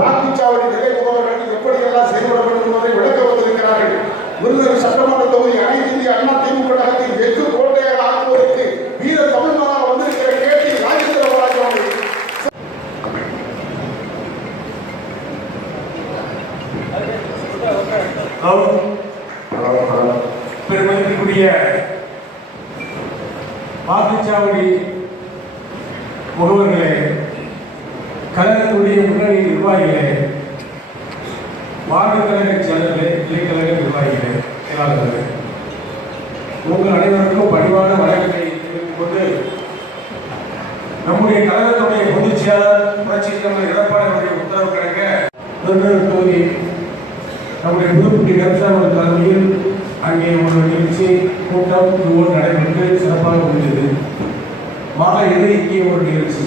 வாக்குச்சாவடி நிலை முகவர்கள் எப்படியெல்லாம் செயல்பட வேண்டும் என்பதை விளக்க வந்திருக்கிறார்கள் விருதுநகர் சட்டமன்ற தொகுதி அனைத்து இந்திய அண்ணா திமுக கழகத்தின் வெற்று கோட்டையாக ஆக்குவதற்கு வீர தமிழ்நாடாக வந்திருக்கிற கேட்டி ராஜேந்திர பாலாஜி பெருமதிக்குரிய வாக்குச்சாவடி முகவர்களே கழகத்துடைய முன்னணி நிர்வாகிகளே வார்டு கழக செயலர்களே இலைக்கழக நிர்வாகிகளே செயலாளர்களே உங்கள் அனைவருக்கும் பணிவான வழக்கத்தை தெரிவித்துக் கொண்டு நம்முடைய கழகத்துடைய பொதுச் செயலாளர் புரட்சி எடப்பாடியுடைய உத்தரவு கிடைக்க விருதுநகர் தொகுதி நம்முடைய புதுப்பட்டி கருத்தாமல் தலைமையில் அங்கே ஒரு நிகழ்ச்சி கூட்டம் இதுவோடு நடைபெற்று சிறப்பாக முடிந்தது. மாலை எதிரிக்கிய ஒரு நிகழ்ச்சி.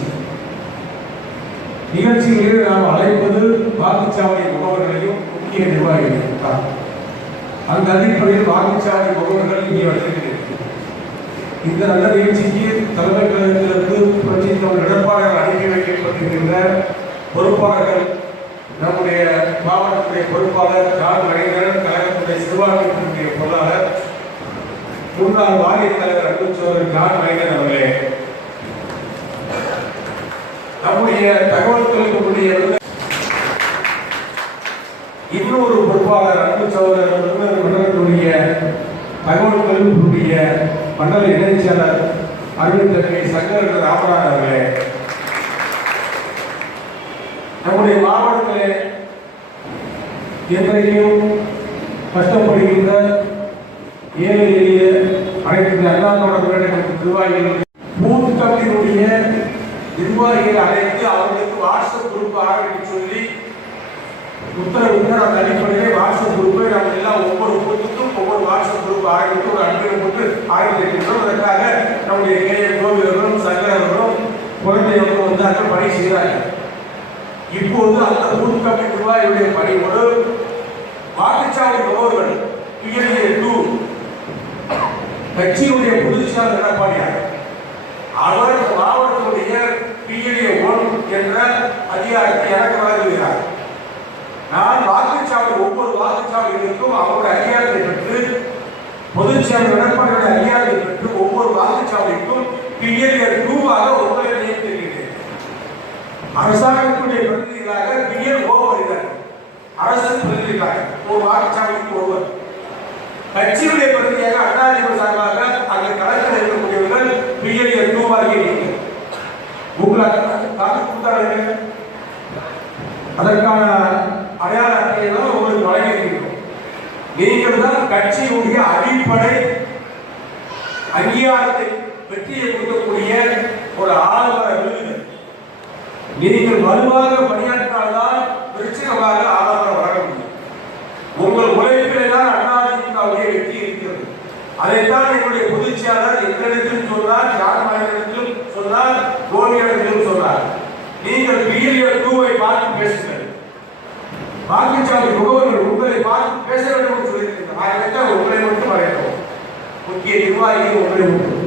நிகழ்ச்சிகளில் நாம் அழைப்பது வாக்குச்சாவடி முகவர்களையும் முக்கிய நிர்வாகிகளையும். தான் அந்த அடிப்படையில் வாக்குச்சாவடி முகவர்கள் இங்கே வந்திருக்கிறேன் இந்த நல்ல நிகழ்ச்சிக்கு தலைமை கழகத்திலிருந்து தமிழ் எடப்பாடியார் அனுப்பி வைக்கப்பட்டிருக்கின்ற பொறுப்பாளர்கள் நம்முடைய மாவட்டத்துடைய பொறுப்பாளர் ஜான் மணிகரன் கழகத்துடைய சிறுபான்மையினுடைய பொருளாளர் முன்னாள் வாரிய தலைவர் அன்புச்சோழர் ஜான் மணிகரன் அவர்களே. நம்முடைய தகவல் தொழில்நுட்புடைய இன்னொரு பொறுப்பாளர் அன்பு சகோதரர் விருதுநகர் மண்டலத்துடைய தகவல் தொழில்நுட்புடைய மண்டல இணைச் செயலர் அரவிந்த் சங்கரன் சங்கர் அவர்களே நம்முடைய மாவட்டத்திலே என்றைக்கும் கஷ்டப்படுகின்ற ஏழை எளிய அனைத்து அண்ணா நிர்வாகிகள் பூத் கமிட்டியினுடைய நிர்வாகிகள் அழைத்து அவர்களுக்கு வாட்ஸ்அப் குரூப் ஆரம்பிக்க சொல்லி உத்தரவிட்டு அந்த அடிப்படையிலே வாட்ஸ்அப் குரூப்பை நாங்கள் எல்லாம் ஒவ்வொரு பூத்துக்கும் ஒவ்வொரு வாட்ஸ்அப் குரூப் ஆரம்பித்து ஒரு அன்பில் போட்டு ஆரம்பித்திருக்கின்றோம் அதற்காக நம்முடைய கே. எம் கோவிலர்களும் சங்கரர்களும் குழந்தைகளும் வந்து அங்கே பணி செய்கிறார்கள். இப்போது அந்த பூத் கமிட்டி பணி. ஒரு வாக்குச்சாவடி முகவர்கள் பிஎல்ஏ டூ. கட்சியுடைய பொதுச்செயலாளர் எடப்பாடியார் அவர் மாவட்டத்துடைய பிஎல்ஏ ஒன் என்ற அதிகாரத்தை எனக்கு வழங்குகிறார். ஒவ்வொரு வாக்குச்சாவடிகளுக்கும் அவருடைய அதிகாரத்தை பெற்று பொதுச்செயலாளர் எடப்பாடியுடைய அதிகாரத்தை பெற்று ஒவ்வொரு வாக்குச்சாவடிக்கும் பிஎல்ஏ ரூபாக ஒவ்வொரு நியமித்திருக்கிறேன் அரசாங்கத்துடைய பிரதிநிதிகளாக பிஎல் ஓ வருகிறார் அரசு பிரதிநிதிகளாக ஒரு வாக்குச்சாவடிக்கு ஒருவர். கட்சியுடைய பிரதிநிதியாக அண்ணாதிமுக சார்பாக அங்கு களத்தில் இருக்கக்கூடியவர்கள் பிஎல்ஏ டூவாகி நீங்கள் உங்களை காத்து கொடுத்தார்கள். அதற்கான அடையாள அட்டையை தான் நீங்கள் தான் கட்சியுடைய அடிப்படை அங்கீகாரத்தை வெற்றியை கொடுக்கக்கூடிய ஒரு ஆளுநர். விருது நீங்கள் வலுவாக பணி நிச்சயமாக ஆதாரம் வழங்க முடியும் உங்கள் உழைப்பிலே தான் அதிமுகவுடைய வெற்றி இருக்கிறது அதைத்தான் எங்களுடைய பொதுச் செயலாளர் எங்களிடத்திலும் சொன்னார் ஜான்மாயிடத்திலும் சொன்னார் கோவியிடத்திலும் சொன்னார் நீங்கள் பிஎல்ஏ டூவை பார்த்து பேசுங்கள் வாக்குச்சாவடி முகவர்கள் உங்களை பார்த்து பேச வேண்டும் என்று சொல்லியிருக்கிறார் உங்களை மட்டும் அழைத்தோம் முக்கிய நிர்வாகிகள் உங்களை மட்டும்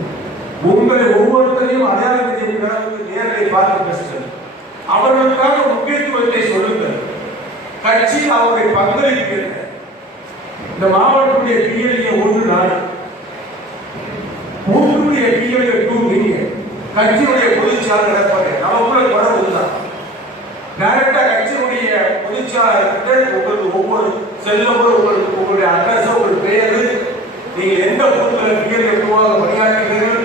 உங்களை ஒவ்வொருத்தரையும் அடையாளத்தையும் கடவுளுக்கு நேரலை பார்த்து பேசுங்கள். அவர்களுக்கான முக்கியத்துவத்தை சொல்லுங்கள். கட்சி அவருடைய பங்களிப்பு இந்த மாவட்டத்துடைய பிஎல்ஏ ஒன்று நாடு. ஊருடைய பிஎல்ஏ டூ நீங்க. கட்சியுடைய பொதுச்செயலாளர் நடப்பாரு நமக்குள்ள தொடர்பு தான் டைரக்டா கட்சியுடைய பொதுச்செயலாளர் உங்களுக்கு ஒவ்வொரு செல்லும்போது உங்களுக்கு உங்களுடைய அட்ரஸ் உங்கள் பெயர் நீங்கள் எந்த பூத்தில் பிஎல்ஏ எப்போவாக பணியாற்றுகிறீர்கள்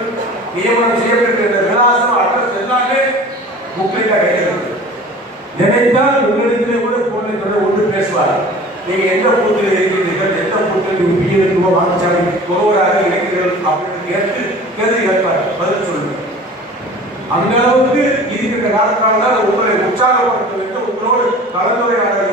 நியமனம் செய்யப்பட்டிருக்கிற விலாசம் அட்ரஸ் எல்லாமே புக்லெட்டா கையில் நினைத்தால் உங்களிடத்திலே கூட போனை தொடர்பு ஒன்று பேசுவார். நீங்கள் எந்த பூத்தில் இருக்கிறீர்கள் எந்த பூத்தில் நீங்கள் பிஎல் ரூபா வாங்கிச்சாமி ஒருவராக இருக்கிறீர்கள் அப்படின்னு கேட்டு கேள்வி கேட்பார் பதில் சொல்லுங்கள் அந்த அளவுக்கு இருக்கிற காரணத்தால் தான் உங்களை உற்சாகப்படுத்த வேண்டும் உங்களோடு கலந்துரையாடல்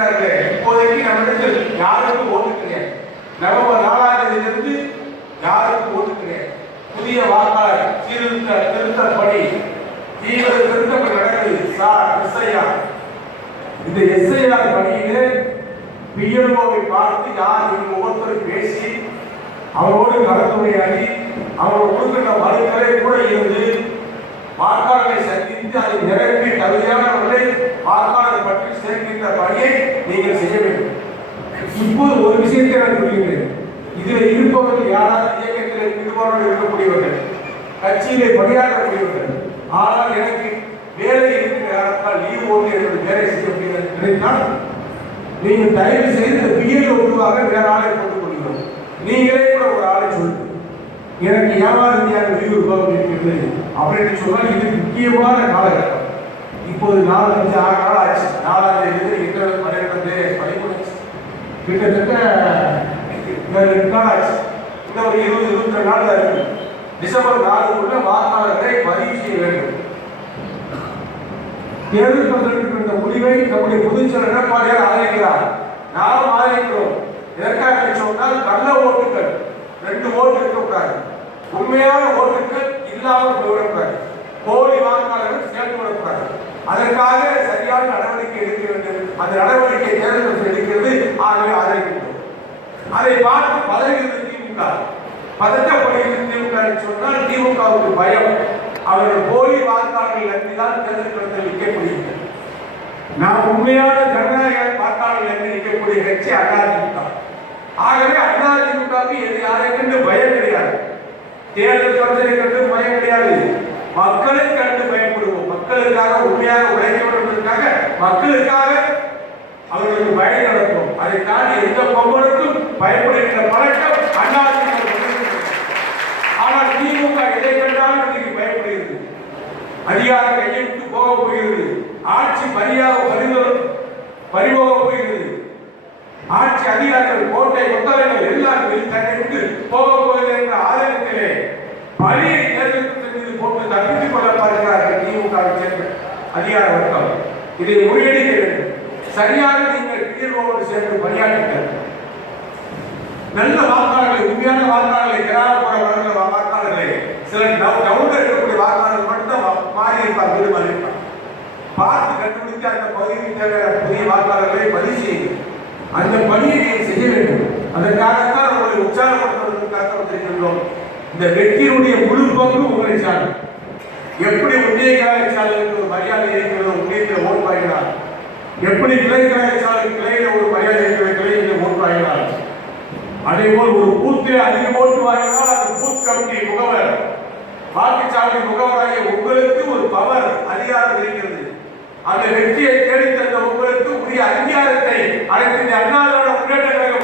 இருக்கிறாங்க இப்போதைக்கு நம்ம யாருக்கும் ஓட்டு கிடையாது. நவம்பர் நாலாம் தேதியிலிருந்து யாருக்கும் ஓட்டு கிடையாது. புதிய வாக்காளர் சீர்திருத்த திருத்தப்படி தீவிர திருத்தப்படி நடக்குது. Sir SIR. இந்த எஸ்ஐஆர் பணியிலே பிஎம்ஓவை பார்த்து யார் இவங்க ஒவ்வொருத்தரும் பேசி அவரோடு கலந்துரையாடி அவர் கொடுக்கின்ற மருத்துவரை கூட இருந்து வாக்காளர்களை சந்தித்து அதை நிரப்பி தகுதியானவர்களை வாக்காளர் பற்றி சேர்க்கின்ற பணியை நீங்கள் செய்ய வேண்டும். இப்போது ஒரு விஷயத்தை நான் சொல்கிறேன் இதில் இருப்பவர்கள் யாராவது இயக்கத்தில் ஈடுபாடு இருக்கக்கூடியவர்கள் கட்சியிலே பணியாற்றக்கூடியவர்கள் ஆனால் எனக்கு வேலை இருக்கிற காரணத்தால் லீவு ஒன்று என்று வேலை செய்ய முடியாது. நினைத்தால் நீங்கள் தயவு செய்து பிஎல் ஒன்றுவாக வேற ஆளை கொண்டு கொள்கிறோம் நீங்களே கூட ஒரு ஆளை சொல்லுங்க எனக்கு வியாபார ரீதியாக லீவு ரூபாய் இருக்கிறது அப்படின்னு சொன்னால் இது முக்கியமான காலகட்டம். இப்போது நாலு அஞ்சு ஆறு நாள் ஆச்சு நாலாம் தேதி இருபது பன்னிரெண்டு பதிமூணு கிட்டத்தட்ட ரெண்டு நாள் ஆச்சு இன்னும் ஒரு இருபது இருபத்தி ரெண்டு நாள் தான் இருக்கு. டிசம்பர் நாலுக்குள்ள வாக்காளர்களை பதிவு செய்ய வேண்டும். தேர்தல் பத்திரத்தில் இந்த முடிவை நம்முடைய பொதுச்செயலர் எடப்பாடியார் ஆதரிக்கிறார். நாம் ஆதரிக்கிறோம். எதற்காக சொன்னால் கள்ள ஓட்டுகள். ரெண்டு ஓட்டு இருக்கக்கூடாது உண்மையான ஓட்டுக்கு இல்லாமல் போயிடக்கூடாது போலி வாக்காளர்கள் சேர்த்து விடக்கூடாது அதற்காக சரியான நடவடிக்கை எடுக்க வேண்டும். அந்த நடவடிக்கை தேர்தல் கமிஷன் எடுக்கிறது. ஆகவே ஆதரிக்கின்றோம். அதை பார்த்து பதறுகிறது திமுக. பதட்டப்படுகிறது திமுக சொன்னால் திமுகவுக்கு பயம். அவர்கள் போலி வாக்காளர்கள் நம்பிதான் தேர்தல் களத்தில் நிற்க முடியும் நாம் உண்மையான ஜனநாயக வாக்காளர்கள் நம்பி நிற்கக்கூடிய கட்சி அதிமுக ஆகவே அதிமுகவுக்கு எது யாரை கண்டு பயம் கிடையாது. தேர்தல் களத்தை கண்டு பயம் கிடையாது. மக்களை கண்டு பயப்படுவோம். மக்களுக்காக உண்மையாக உழைக்க வேண்டும் மக்களுக்காக அவர்களுக்கு பயம் நடக்கும் அதை தாண்டி எந்த பொங்கலுக்கும் பயப்படுகின்ற பழக்கம் அதிமுக ஆனால் திமுக எதை கண்டாலும் இன்னைக்கு பயப்படுகிறது. அதிகாரம் கையெழுத்து போக போகிறது. ஆட்சி பரியாக பரிந்து பறிபோக போகிறது. கதிராக்கள் கோட்டை கொத்தலைகள் எல்லாம் தன்னை விட்டு போக போகிறது என்ற ஆதரத்திலே பழைய தேர்தல் மீது போட்டு தப்பித்துக் கொள்ள பார்க்கிறார்கள் திமுக சேர்ந்த அதிகார வர்க்கம். இதை முறியடிக்க வேண்டும். சரியாக நீங்கள் தீர்வோடு சேர்ந்து பணியாற்றுங்கள். நல்ல வாக்காளர்களை உண்மையான வாக்காளர்களை கிராமப்புற வளர்ந்த வாக்காளர்களை சில டவு- டவுன்ல இருக்கக்கூடிய வாக்காளர்கள் மட்டும் வா- மாறி இருப்பார் வீடு மாறி இருப்பார். பார்த்து கண்டுபிடித்து அந்த பகுதிக்கு தேவையான புதிய வாக்காளர்களை பதிவு செய்யுங்கள். அந்த பணியை நீங்கள் செய்ய வேண்டும். அதற்காகத்தான் உங்களை உற்சாகப்படுத்துவதற்காக வந்திருக்கின்றோம் இந்த வெற்றியினுடைய முழு பங்கு உங்களை சார்ந்தது எப்படி ஒன்றிய கழக சாலைக்கு ஒரு மரியாதை இருக்கிறதோ ஒன்றியத்தில் ஓட்டு எப்படி கிளை சாலை கிளையில ஒரு மரியாதை இருக்கிற கிளையில் ஓட்டு அதே போல் ஒரு பூத்தில் அதிக ஓட்டு வாங்கினால் அந்த பூத் கமிட்டி முகவர் வாக்குச்சாவடி முகவராகிய உங்களுக்கு ஒரு பவர் அதிகாரம் இருக்கிறது. அந்த வெற்றியை தேடித் தந்த உங்களுக்கு உரிய அங்கீகாரத்தை அனைத்து அண்ணாவோட முன்னேற்ற கழக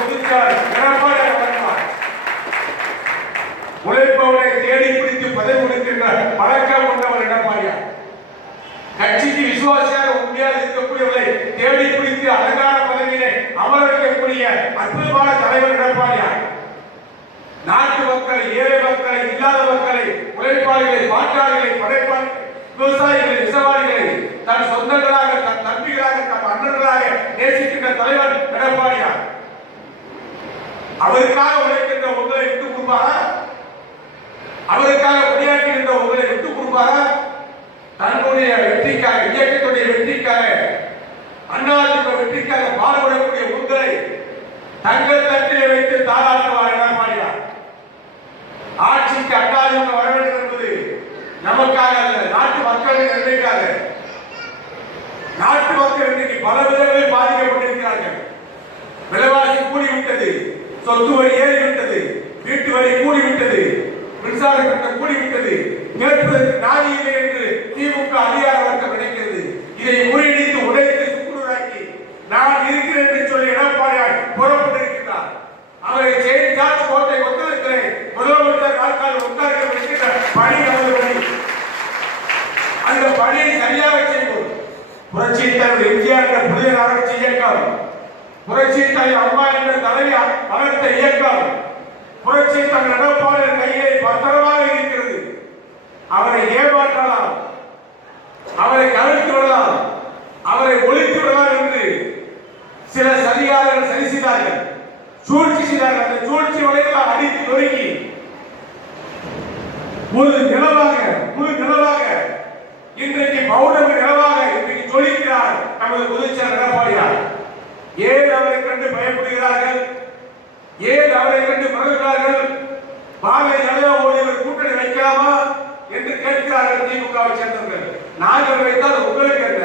எடப்பாடி உழைப்பவரை தேடி பிடித்து பதவி கொடுக்கின்ற பழக்கம் கொண்டவர் எடப்பாடியார். கட்சிக்கு விசுவாசியாக உண்மையாக இருக்கக்கூடியவர்களை தேடி பிடித்து அலங்கார பதவியிலே அமர வைக்கக்கூடிய அற்புதமான தலைவர் எடப்பாடியார். நாட்டு மக்களை ஏழை மக்களை இல்லாத மக்களை உழைப்பாளிகளை பாட்டாளிகளை படைப்பாளி விவசாயிகளை விசவாளிகளை தன் சொந்த தன் தம்பிகளாக தன் அண்ணர்களாக நேசிக்கின்ற தலைவர் எடப்பாடியார் அவருக்காக உழைக்கின்ற உங்களை விட்டு கொடுப்பாரா? அவருக்காக பணியாற்றுகின்ற உங்களை விட்டு கொடுப்பாரா? தன்னுடைய வெற்றிக்காக இயக்கத்துடைய வெற்றிக்காக அண்ணாதிமுக வெற்றிக்காக பாடுபடக்கூடிய உங்களை தங்கள் தட்டிலே வைத்து தாராட்டுவார் எடப்பாடியார் ஆட்சிக்கு அண்ணாதிமுக வர வேண்டும் என்பது நமக்காக அல்ல நாட்டு மக்களின் நன்மைக்காக நாட்டு மக்கள் இன்றைக்கு பல விதங்களில் பாதிக்கப்பட்டிருக்கிறார்கள். விலைவாசி கூடிவிட்டது சொத்து வரி ஏறிவிட்டது வீட்டு வரி கூடிவிட்டது மின்சார கட்டணம் கூடிவிட்டது கேட்பதற்கு நாடி இல்லை என்று திமுக அதிகார வர்க்கம் நினைக்கிறது. இதை முறியடித்து உடைத்து சுக்குநூறாக்கி நான் இருக்கிறேன் என்று சொல்லி எடப்பாடியார் புறப்பட்டிருக்கிறார் அவரை செய்தி ஜார்ஜ் கோட்டை ஒத்திருக்கிறேன் முதலமைச்சர் நாற்கால் உட்கார்கள் வைக்கின்ற பணி நமது பணி. அந்த பணியை சரியாக செய்வோம். புரட்சி தலைவர் எம்ஜிஆர் என்ற புதிய ஆராய்ச்சி இயக்கம் புரட்சி தலைவர் அம்மா என்ற தலைவி வளர்த்த இயக்கம் புரட்சி தலைவர் எடப்பாடியின் கையிலே பத்திரமாக இருக்கிறது அவரை ஏமாற்றலாம். அவரை கவிழ்த்து விடலாம். அவரை ஒழித்து விடலாம் என்று சில சதிகாரர்கள் சரி செய்தார்கள். சூழ்ச்சி செய்தார்கள். அந்த சூழ்ச்சி வலையெல்லாம் அடித்து நொறுக்கி ஒரு நிலவாக ஒரு நிலவாக இன்றைக்கு பௌர்ணமி நிலவாக இன்றைக்கு ஜொலிக்கிறார் நமது பொதுச்செயலர் எடப்பாடியார் ஏன் அவரை கண்டு மறக்கிறார்கள் பாரதிய ஜனதா ஓடியவர் கூட்டணி வைக்கலாமா என்று கேட்கிறார்கள் திமுகவை சேர்ந்தவர்கள். நாங்கள் வைத்தால் உங்களுக்கு என்ன?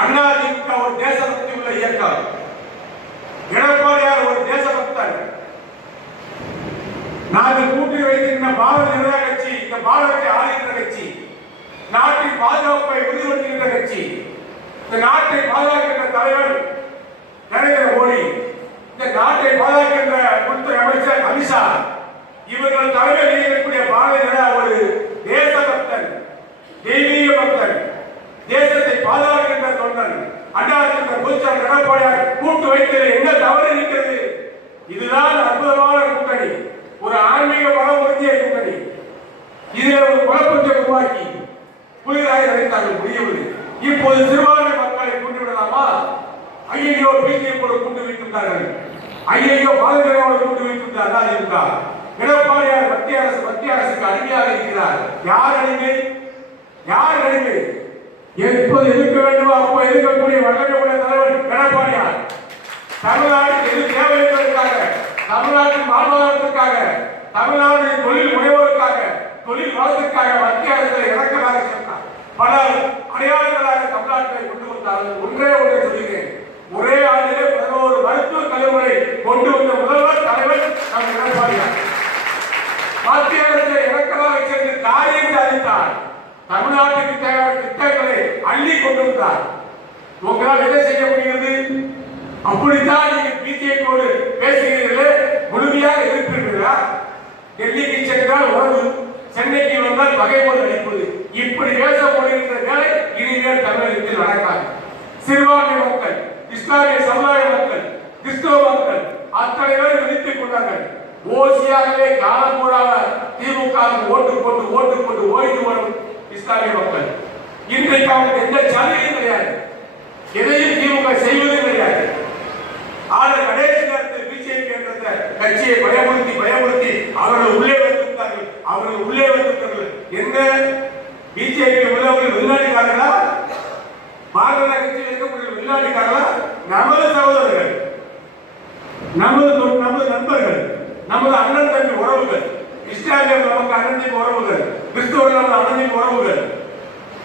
அண்ணா திமுக ஒரு தேசபக்தி உள்ள இயக்கம். எடப்பாடியார் ஒரு தேசபக்தர். நாங்கள் கூட்டி வைத்திருந்த பாரதிய ஜனதா கட்சி இந்த பாரதத்தை ஆளுகின்ற கட்சி நாட்டின் பாதுகாப்பை உறுதிப்படுத்துகின்ற கட்சி இந்த நாட்டை பாதுகாக்கின்ற தலைவர் நரேந்திர மோடி. இந்த நாட்டை பாதுகாக்கின்ற உள்துறை அமைச்சர் அமித்ஷா இவர்கள் தலைமையில் இருக்கக்கூடிய பாரதிய ஜனதா ஒரு தேசபக்தன் தெய்வீக பக்தன் தேசத்தை பாதுகாக்கின்ற தொண்டன் அண்ணாதிமுக பொதுச்சாளர் எடப்பாடியார் கூட்டு வைத்தது என்ன தவறு இருக்கிறது? இதுதான் அற்புதமான கூட்டணி. ஒரு ஆன்மீக பலம் பொருந்திய கூட்டணி. இதிலே ஒரு குழப்பத்தை உருவாக்கி புதிதாக நினைத்தார்கள் முடியவில்லை. இப்போது சிறுபான்மை மக்களை கொண்டு விடலாமா ஐயையோ பிஜேபி கொண்டு வைத்திருந்தார்கள் ஐயையோ பாதுகாப்போடு கொண்டு வைத்திருந்தார் அதிமுக எடப்பாடியார் மத்திய அரசு மத்திய அரசுக்கு அடிமையாக இருக்கிறார். யார் அடிமை? யார் அடிமை? எப்போது எதிர்க்க வேண்டுமோ அப்போ எதிர்க்கக்கூடிய வல்லமையுள்ள தலைவர் எடப்பாடியார். தமிழ்நாட்டில் எது தேவை என்பதற்காக தமிழ்நாட்டின் வாழ்வாதாரத்திற்காக தமிழ்நாட்டின் தொழில் முனைவோருக்காக தொழில் வளத்திற்காக மத்திய அரசு இறக்கமாக சென்றார் பல அடையாளங்களாக தமிழ்நாட்டை கொண்டு வந்தார்கள். ஒன்றே ஒன்றை சொல்கிறேன் ஒரே ஆண்டிலே பதினோரு மருத்துவ தலைமுறை கொண்டு வந்த முதல்வர் தலைவர் நம் எடப்பாடியார். மத்திய அரசை இறக்கமாக வைக்கிறது காரியம் சாதித்தார் தமிழ்நாட்டுக்கு தேவையான திட்டங்களை அள்ளி கொண்டு வந்தார். உங்களால் என்ன செய்ய முடிகிறது? அப்படித்தான் நீங்கள் பிஜேபியோடு பேசுகிறீர்களே முழுமையாக எதிர்க்கிறீர்களா? டெல்லிக்கு சென்றால் உறவு சென்னைக்கு வந்தால் பகை போல் இப்படி பேச வேலை இனிமேல் தமிழகத்தில் நடக்காது. சிறுபான்மை மக்கள் இஸ்லாமிய சமுதாய மக்கள் கிறிஸ்தவ மக்கள் அத்தனை பேர் விதித்துக் கொண்டார்கள். ஓசியாகவே காலம் கூடாத திமுக ஓட்டு போட்டு ஓட்டு போட்டு ஓய்ந்து வரும் இஸ்லாமிய மக்கள். இன்றைக்கு அவங்களுக்கு எந்த சலுகையும் கிடையாது. எதையும் திமுக செய்வதும் கிடையாது. ஆனால் கடைசி நேரத்தில் பிஜேபி என்ற கட்சியை பயமுறுத்தி பயமுறுத்தி அவர்கள் உள்ளே வந்திருந்தார்கள் அவர்கள் உள்ளே வந்துவிட்டார்கள் என்ன? பிஜேபி உள்ளவர்கள் வெளிநாட்டுக்காரர்களா பாரத கட்சியில் இருக்கக்கூடிய வெளிநாட்டுக்காரர்களா நமது சகோதரர்கள் நமது நமது நண்பர்கள் நமது அண்ணன் தம்பி உறவுகள் இஸ்லாமியர்கள் நமக்கு அண்ணன் தம்பி உறவுகள் கிறிஸ்தவர்கள் நமது அண்ணன் தம்பி உறவுகள்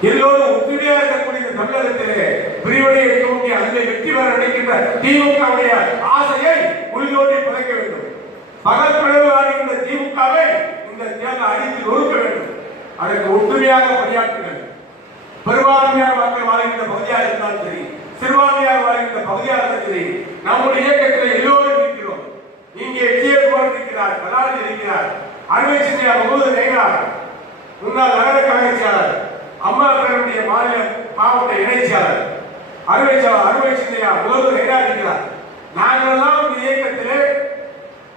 எல்லோரும் ஒற்றுமையாக இருக்கக்கூடிய தமிழகத்திலே பிரிவினை இருக்கக்கூடிய அதில் வெற்றி பெற நினைக்கின்ற திமுகவுடைய ஆசையை உள்நோட்டி புதைக்க வேண்டும். பகல் பிளவு ஆடுகின்ற திமுகவை இந்த தேர்தல் அடித்து ஒழுக்க வேண்டும். அதற்கு ஒற்றுமையாக பணியாற்றுங்கள். பெரும்பான்மையான மக்கள் வாழ்கின்ற பகுதியாக இருந்தாலும் சரி சிறுபான்மையாக வாழ்கின்ற பகுதியாக இருந்தாலும் நம்முடைய இயக்கத்தில் எல்லோரும் இருக்கிறோம் இங்கே விஜயகுமார் இருக்கிறார் கலாநிதி இருக்கிறார் அருமை சிந்தியா முகமது நெய்னார் முன்னாள் நகர கழக அம்மா பேருடைய மாநில மாவட்ட இணைச்சியாளர் அருமை அருமை சிந்தியா முகமது நெய்னார் இருக்கிறார். நாங்களெல்லாம் இந்த இயக்கத்திலே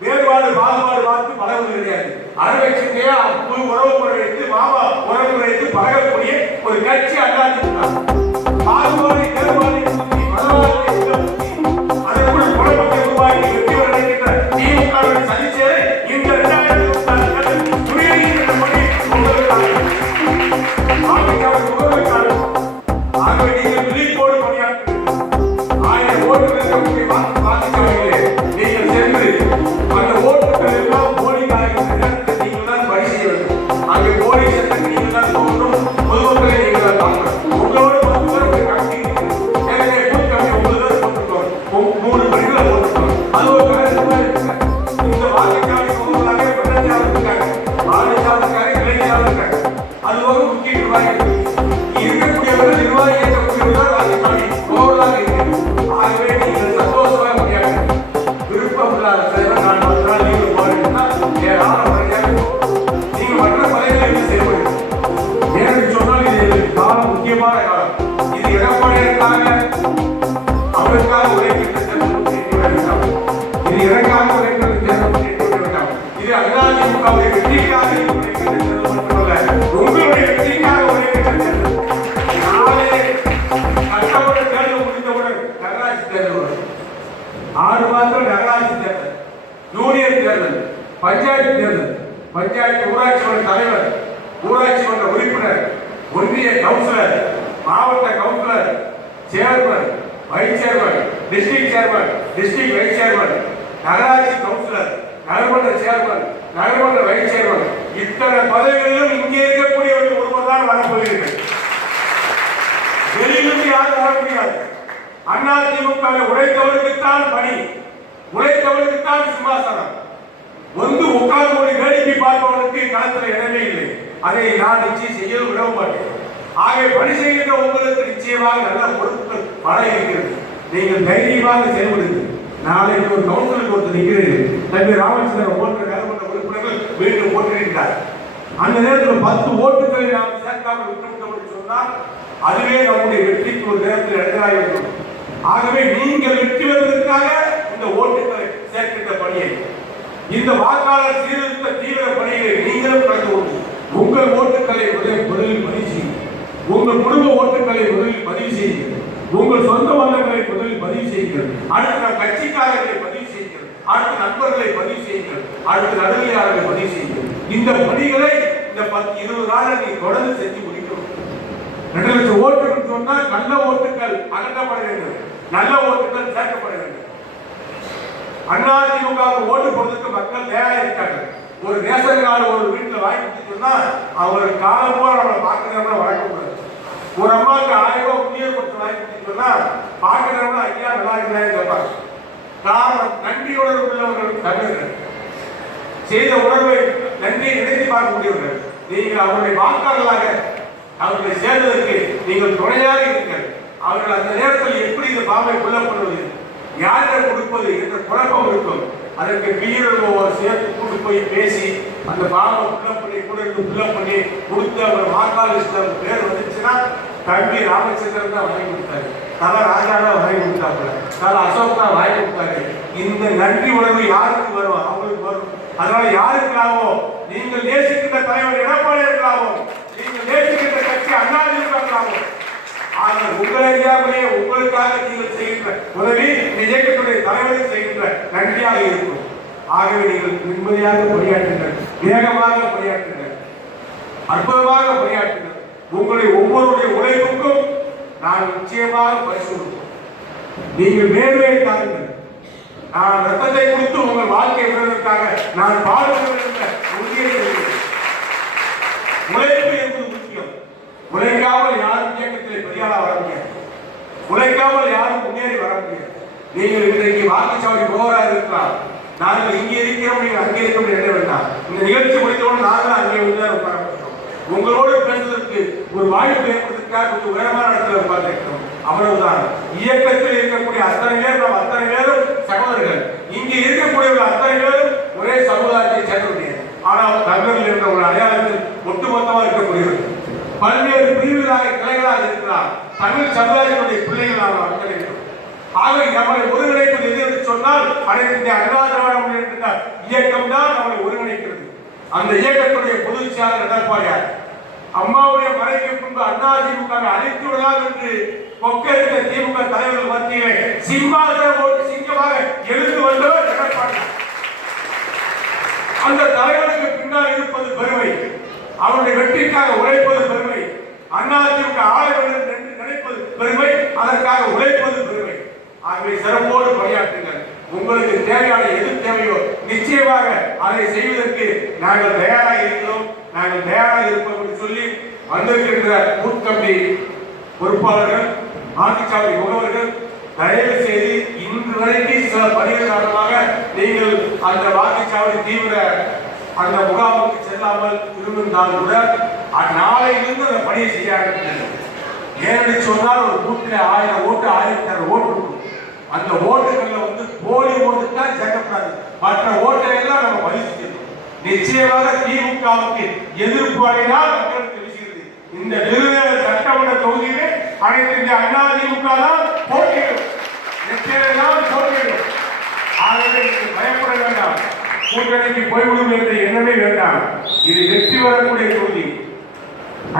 வேறுபாடு பாகுபாடு பார்த்து பழகுவது கிடையாது. அறுவை சிந்தையா உறவு முறை வைத்து மாமா உறவு முறை வைத்து பழகக்கூடிய ஒரு கட்சி அல்லாதிமுக பாகுபாடு வேறுபாடு ஆறு மாதம் நகராட்சி தேர்தல் யூனியன் தேர்தல் பஞ்சாயத்து தேர்தல் பஞ்சாயத்து ஊராட்சி மன்ற தலைவர் ஊராட்சி மன்ற உறுப்பினர் ஒன்றிய கவுன்சிலர் மாவட்ட councillor chairman vice chairman district chairman district vice chairman நகராட்சி கவுன்சிலர் நகர்மன்ற சேர்மன் நகர்மன்ற வைஸ் சேர்மன். இத்தனை பதவிகளிலும் இங்கே இருக்கக்கூடியவர்கள் ஒருவர் தான் வரப்போகிறீர்கள் வெளியிலிருந்து யாரும் வர முடியாது. அண்ணா திமுக உழைத்தவர்களுக்குத்தான் பணி உழைத்தவர்களுக்குத்தான் சிம்மாசனம். வந்து உட்கார்ந்து ஒரு வேடிக்கை பார்ப்பவனுக்கு களத்தில் இடமே இல்லை. அதை நான் நிச்சயம் செய்ய விட மாட்டேன். ஆகவே பணி செய்கின்ற உங்களுக்கு நிச்சயமாக நல்ல பொறுப்பு பல இருக்கிறது. நீங்கள் தைரியமாக செயல்படுங்கள். நாளைக்கு ஒரு கவுன்சிலுக்கு ஒருத்தர் நிற்கிறேன் தம்பி ராமச்சந்திரன் போன்ற நகர்மன்ற உறுப்பினர்கள் மீண்டும் போட்டிருக்கிறார். அந்த நேரத்தில் பத்து ஓட்டுகளை நாம் சேர்க்காமல் விட்டுவிட்டோம் சொன்னால் அதுவே நம்முடைய வெற்றிக்கு ஒரு நேரத்தில் இடங்களாக இருக்கும் ஆகவே நீங்கள் வெற்றி பெறுவதற்காக இந்த ஓட்டுகளை சேர்க்கின்ற பணியை. இந்த வாக்காளர் சீர்திருத்த தீவிர பணியை நீங்களும் கலந்து கொண்டு உங்கள் ஓட்டுகளை முதலில் முதலில் பதிவு செய்யுங்கள். உங்கள் குடும்ப ஓட்டுகளை முதலில் பதிவு செய்யுங்கள். உங்கள் சொந்த பந்தங்களை முதலில் பதிவு செய்யுங்கள். அடுத்து கட்சிக்காரர்களை பதிவு செய்யுங்கள். அடுத்து நண்பர்களை பதிவு செய்யுங்கள். அடுத்து நடுநிலையாளர்களை பதிவு செய்யுங்கள். இந்த பணிகளை இந்த பத்து இருபது நாளில் நீ தொடர்ந்து செஞ்சு முடிக்கணும். ரெண்டு லட்சம் ஓட்டுகள் சொன்னால் நல்ல ஓட்டுகள் அகற்றப்பட வேண்டும். நல்ல ஓட்டுகள் சேர்க்கப்பட வேண்டும். அதிமுக ஓட்டு போடுறதுக்கு மக்கள் தயாரா இருக்காங்க. ஒரு ரேஷன் ஒரு வீட்டில் வாங்கி சொன்னா அவர் காலம் போல நம்மளை பார்க்கறவங்க வழக்கக்கூடாது ஒரு அம்மாவுக்கு ஆயிரம் ரூபாய் உண்டியல் கொடுத்து வாங்கி கொடுத்தோம்னா பார்க்கறவங்க ஐயா நல்லா இருக்கிறாங்க கேட்பாங்க. காரணம் நன்றியுணர்வு உள்ளவர்கள் தமிழர்கள் செய்த உணர்வை நன்றியை நினைத்து பார்க்க முடியவர்கள் நீங்கள் அவருடைய வாக்காளர்களாக அவர்களை சேர்ந்ததற்கு நீங்கள் துணையாக இருங்கள். அவர்கள் அந்த நேரத்தில் எப்படி இந்த பாம்பை கொல்லப்படுவது யாரிடம் கொடுப்பது என்ற குழப்பம் இருக்கும். அதற்கு பிஎல்ஓ சேர்த்து கூட்டு போய் பேசி அந்த பாம்பை புள்ள பண்ணி கூட இருந்து புள்ள பண்ணி கொடுத்து அவர் வாக்காளர் பேர் வந்துச்சுன்னா தம்பி ராமச்சந்திரன் தான் வாங்கி கொடுத்தாரு. தலை ராஜா தான் வாங்கி கொடுத்தாப்புல. தலை அசோக் தான் வாங்கி கொடுத்தாரு. இந்த நன்றி உணர்வு யாருக்கு வரும்? அவங்களுக்கு வரும். அதனால யாருக்காகவோ நீங்கள் நேசிக்கின்ற தலைவர் எடப்பாடி இருக்கலாமோ நீங்கள் நேசிக்கின்ற கட்சி அண்ணா இருக்கலாமோ ஆனால் உங்கள் அறியாமலேயே உங்களுக்காக நீங்கள் செய்கின்ற உதவி இந்த இயக்கத்துடைய தலைவருக்கு செய்கின்ற நன்றியாக இருக்கும். ஆகவே நீங்கள் நிம்மதியாக பணியாற்றுங்கள். வேகமாக பணியாற்றுங்கள். அற்புதமாக பணியாற்றுங்கள். உங்களுடைய ஒவ்வொருடைய உழைப்புக்கும் நான் நிச்சயமாக பரிசு கொடுப்போம் நீங்கள் மேன்மையை தாருங்கள். நான் ரத்தத்தை கொடுத்து உங்கள் வாழ்க்கை பெறுவதற்காக நான் பாடுபடுவேன் என்ற உறுதியை உழைப்பு என்பது முக்கியம். உழைக்காமல் யாரும் இயக்கத்திலே பெரியாளா வர முடியாது. உழைக்காமல் யாரும் முன்னேறி வர முடியாது. நீங்கள் இன்றைக்கு வாக்குச்சாவடி போராக இருக்கலாம். நாங்கள் இங்கே இருக்கிறோம் நீங்கள் அங்கே இருக்கிறோம் எண்ண வேண்டாம். இந்த நிகழ்ச்சி முடித்தவுடன் நாங்களும் அங்கே வந்து உட்கார்ந்துட்டோம் உங்களோடு பேசுவதற்கு ஒரு வாய்ப்பு ஏற்படுவதற்காக கொஞ்சம் உயரமான இடத்துல உட்கார்ந்துருக்கிறோம் அவ்வளவுதான். இயக்கத்தில் இருக்கக்கூடிய அத்தனை பேர் நாம் அத்தனை பேரும் சகோதரர்கள். இங்கே இருக்கக்கூடியவர்கள் அத்தனை பேரும் ஒரே சமுதாயத்தை சேர்ந்தவர்கள். ஆனால் தமிழர்கள் என்ற ஒரு அடையாளத்தில் ஒட்டுமொத்தமாக இருக்கக்கூடியவர்கள். பல்வேறு பிரிவுகளாக கிளைகளாக இருக்கிறார் தமிழ் சமுதாயத்தினுடைய பிள்ளைகள் நாம் அத்தனை ஆக நம்மளை ஒருங்கிணைப்பது எது என்று சொன்னால் அனைத்து இந்த அண்ணா திராவிட இயக்கம் தான் நம்மளை ஒருங்கிணைக்கிறது. அந்த இயக்கத்துடைய பொதுச் செயலாளர் எடப்பாடியார் அம்மாவுடைய மறைவு முன்பு அண்ணா திமுக அழைத்து அழித்து விடலாம் என்று கொக்கரித்த திமுக தலைவர்கள் மத்தியிலே சிம்மாசன போட்டு சிங்கமாக எழுந்து வந்தவர் எடப்பாடி அந்த தலைவருக்கு பின்னால் இருப்பது பெருமை. அவருடைய வெற்றிக்காக உழைப்பது பெருமை. அண்ணா ஆள வேண்டும் என்று நினைப்பது பெருமை. அதற்காக உழைப்பது பெருமை. ஆகவே சிறப்போடு பணியாற்றுங்கள். உங்களுக்கு தேவையான எது தேவையோ நிச்சயமாக அதை செய்வதற்கு நாங்கள் தயாராக இருக்கிறோம். நாங்கள் தயாராக இருப்போம் என்று சொல்லி வந்திருக்கின்ற கூட்கம்பி பொறுப்பாளர்கள் ஆட்சிச்சாலை உணவர்கள் தயவு செய்து இன்று வரைக்கும் சில பணிகள் காரணமாக நீங்கள் அந்த வாக்குச்சாவடி தீவிர அந்த முகாமுக்கு செல்லாமல் இருந்தால் கூட அந்நாளையிலிருந்து அந்த பணியை செய்ய ஆரம்பிக்கிறீர்கள். ஏனென்று சொன்னால் ஒரு பூத்தில் ஆயிரம் ஓட்டு ஆயிரத்தி ஓட்டு அந்த ஓட்டுகள்ல வந்து போலி ஓட்டு தான் சேர்க்கப்படாது மற்ற ஓட்டை எல்லாம் நம்ம பதிவு நிச்சயமாக திமுகவுக்கு எதிர்ப்பு அடைந்தால் மக்களுக்கு வீசுகிறது. இந்த விருதுநகர் சட்டமன்ற தொகுதியிலே அனைத்து இந்த அண்ணா திமுக தான் போட்டியிடும். நிச்சயம் தான் போட்டியிடும். ஆகவே பயப்பட வேண்டாம். கூட்டணிக்கு போய்விடும் என்ற எண்ணமே வேண்டாம். இது வெற்றி வரக்கூடிய தொகுதி.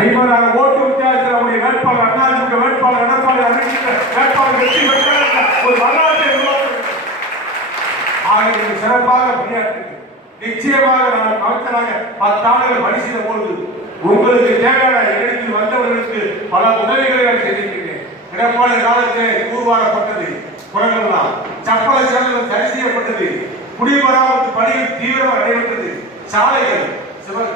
ஐம்பதாயிரம் ஓட்டு வித்தியாசத்தில் நம்முடைய வேட்பாளர் அண்ணா திமுக வேட்பாளர் எடப்பாடி அறிவித்த வேட்பாளர் வெற்றி பெற்றார் என்ற ஒரு வரலாற்றை உருவாக்க வேண்டும். ஆக சிறப்பாக பணியாற்றுங்கள் நிச்சயமாக நான் அமைச்சராக பத்தாண்டுகள் பணி செய்த பொழுது உங்களுக்கு தேவையான இடத்தில் வந்தவர்களுக்கு பல உதவிகளை நான் செய்திருக்கிறேன். இடப்பாடு காலத்தில் கூறுவாடப்பட்டது குரங்கெல்லாம் சப்பல சேனல் சரி செய்யப்பட்டது. குடிமராமத்து பணிகள் தீவிரமாக நடைபெற்றது. சாலைகள் சிவ-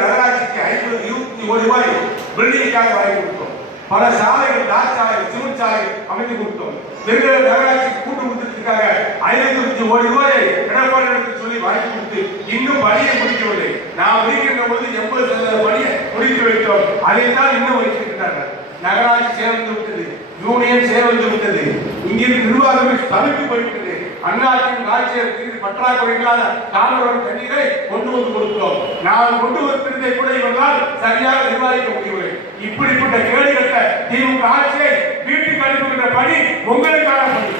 நகராட்சிக்கு ஐம்பது இருபத்தி ஒரு ரூபாய் பில்டிங்காக வாங்கி கொடுத்தோம். பல சாலைகள் தார் சாலை சிமெண்ட் சாலைகள் அமைத்து கொடுத்தோம் விருதுநகர் நகராட்சிக்கு கூட்டு கொடுத்துருக்காங்க ஐநூத்தி இருபத்தி ஒரு ரூபாயை எடப்பாடி சொல்லி வாங்கி கொடுத்து இன்னும் பணியை முடிக்கவில்லை. நான் இருக்கின்ற பொழுது எண்பது சதவீத பணியை முடித்து வைத்தோம். அதைத்தான் இன்னும் வைத்திருக்கிறார்கள் நகராட்சி சேர்ந்து விட்டது யூனியன் சேர்ந்து விட்டது இங்கிருந்து நிர்வாகமே தவிர்த்து போயிட்டு அண்ணாச்சின் ஆட்சியருக்கு பற்றாக்குறை இல்லாத தாமிரம் தண்ணீரை கொண்டு வந்து கொடுத்தோம். நான் கொண்டு வந்திருந்தே கூட இவர்களால் சரியாக நிர்வகிக்க முடியவில்லை. இப்படிப்பட்ட கேடுகட்ட திமுக ஆட்சியை வீட்டுக்கு அனுப்புகின்ற பணி உங்களுக்கான பணி.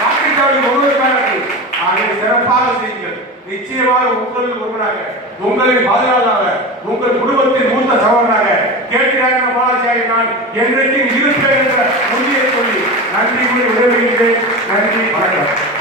வாக்குச்சாவடி உங்களுக்கான பணி. அதை சிறப்பாக செய்யுங்கள். நிச்சயமாக உங்களில் ஒருவராக உங்களின் பாதுகாவலாக உங்கள் குடும்பத்தின் மூத்த சகோதரனாக கேட்கிறாங்க பாலாஜியை நான் என்றைக்கும் இருப்பேன் என்ற உறுதியை சொல்லி நன்றி கூறி விடைபெறுகிறேன். நன்றி வணக்கம்.